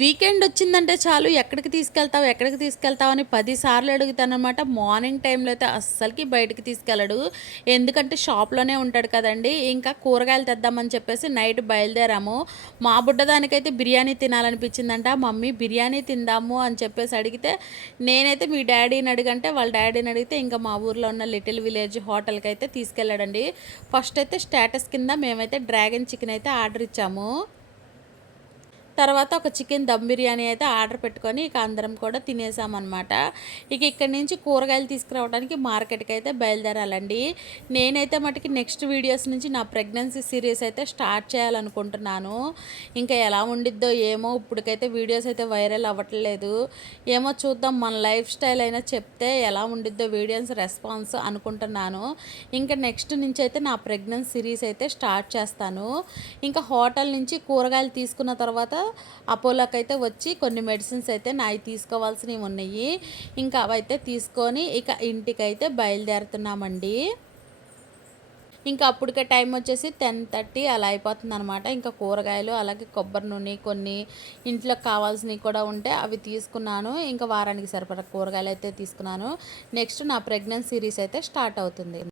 Weekend వచ్చిందంటే చాలు ఎక్కడికి తీసుకెళ్తావు ఎక్కడికి తీసుకెళ్తావు అని 10 సార్లు అడుగుతానమాట. మార్నింగ్ టైంలో అయితే అస్సలకి బయటికి తీసుకెళ్ళడు. ఎందుకంటే షాప్లోనే ఉంటాడు కదండి. ఇంకా కూరగాయలు తెద్దామని చెప్పేసి నైట్ బయలుదేరాము. మా బుడ్డదానికైతే బిర్యానీ తినాలనిపించిందంట. మమ్మీ బిర్యానీ తిందాము అని చెప్పేసి అడిగితే, నేనైతే మీ డాడీని అడిగంటే వాళ్ళ డాడీని అడిగితే ఇంకా మా ఊర్లో ఉన్న లిటిల్ విలేజ్ హోటల్కి అయితే తీసుకెళ్ళాడండి. ఫస్ట్ అయితే స్టేటస్ కింద మేమైతే డ్రాగన్ చికెన్ అయితే ఆర్డర్ ఇచ్చాము. తర్వాత ఒక చికెన్ దమ్ బిర్యానీ అయితే ఆర్డర్ పెట్టుకొని ఇక అందరం కూడా తినేసామన్నమాట. ఇక ఇక్కడి నుంచి కూరగాయలు తీసుకురావడానికి మార్కెట్కి అయితే బయలుదేరాలండి. నేనైతే మటుకి నెక్స్ట్ వీడియోస్ నుంచి నా ప్రెగ్నెన్సీ సిరీస్ అయితే స్టార్ట్ చేయాలనుకుంటున్నాను. ఇంకా ఎలా ఉండిద్దో ఏమో, ఇప్పటికైతే వీడియోస్ అయితే వైరల్ అవ్వట్లేదు. ఏమో చూద్దాం, మన లైఫ్ స్టైల్ అయినా చెప్తే ఎలా ఉండిద్దో వీడియోస్ రెస్పాన్స్ అనుకుంటున్నాను. ఇంకా నెక్స్ట్ నుంచి అయితే నా ప్రెగ్నెన్సీ సిరీస్ అయితే స్టార్ట్ చేస్తాను. ఇంకా హోటల్ నుంచి కూరగాయలు తీసుకున్న తర్వాత అపోలోకి అయితే వచ్చి కొన్ని మెడిసిన్స్ అయితే నావి తీసుకోవాల్సినవి ఉన్నాయి. ఇంకా అవైతే తీసుకొని ఇక ఇంటికైతే బయలుదేరుతున్నామండి. ఇంకా అప్పటికే టైం వచ్చేసి 10:30 అలా అయిపోతుంది అనమాట. ఇంకా కూరగాయలు అలాగే కొబ్బరి నూనె కొన్ని ఇంట్లో కావాల్సినవి కూడా ఉంటే అవి తీసుకున్నాను. ఇంకా వారానికి సరిపడా కూరగాయలు అయితే తీసుకున్నాను. నెక్స్ట్ నా ప్రెగ్నెన్సీ సిరీస్ అయితే స్టార్ట్ అవుతుంది.